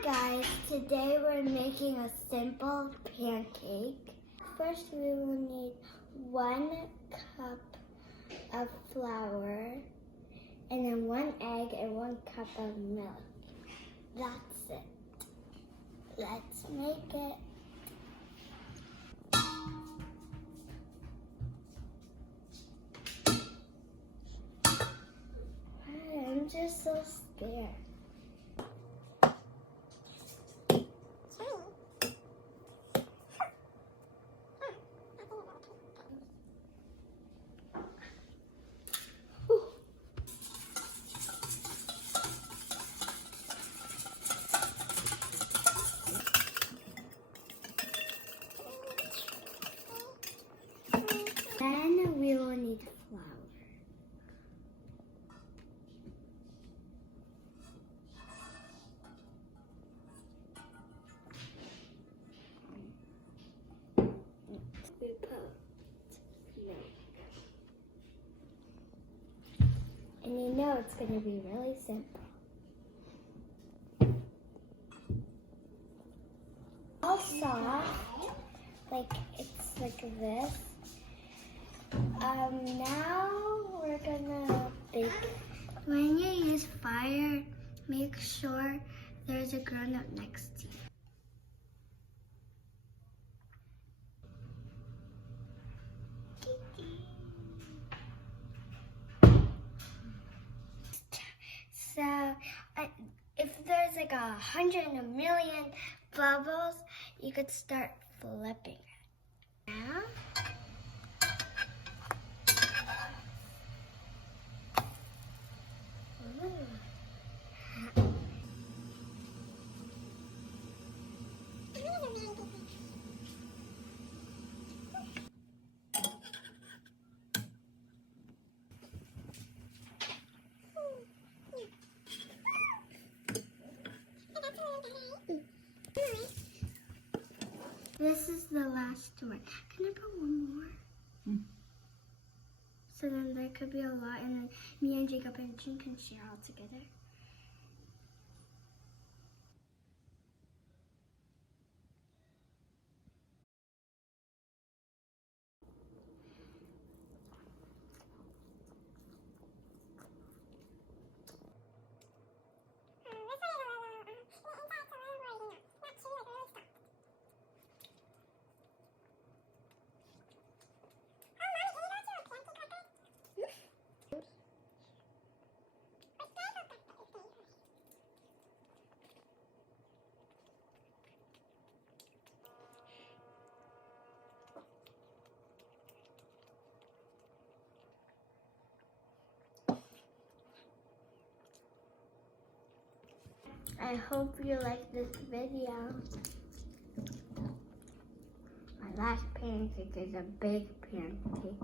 Hi guys, today we're making a simple pancake. First we will need 1 cup of flour and then 1 egg and 1 cup of milk. That's it. Let's make it. I'm just so scared. Then we will need flour. We put milk. And you know it's going to be really simple. All soft, like it's like this. Now we're gonna bake. When you use fire, make sure there's a grown-up next to you. So, if there's like 100 and a million bubbles, you could start flipping it. Now, this is the last one. Can I put one more? So then there could be a lot, and then me and Jacob and June can share all together. I hope you like this video. My last pancake is a big pancake.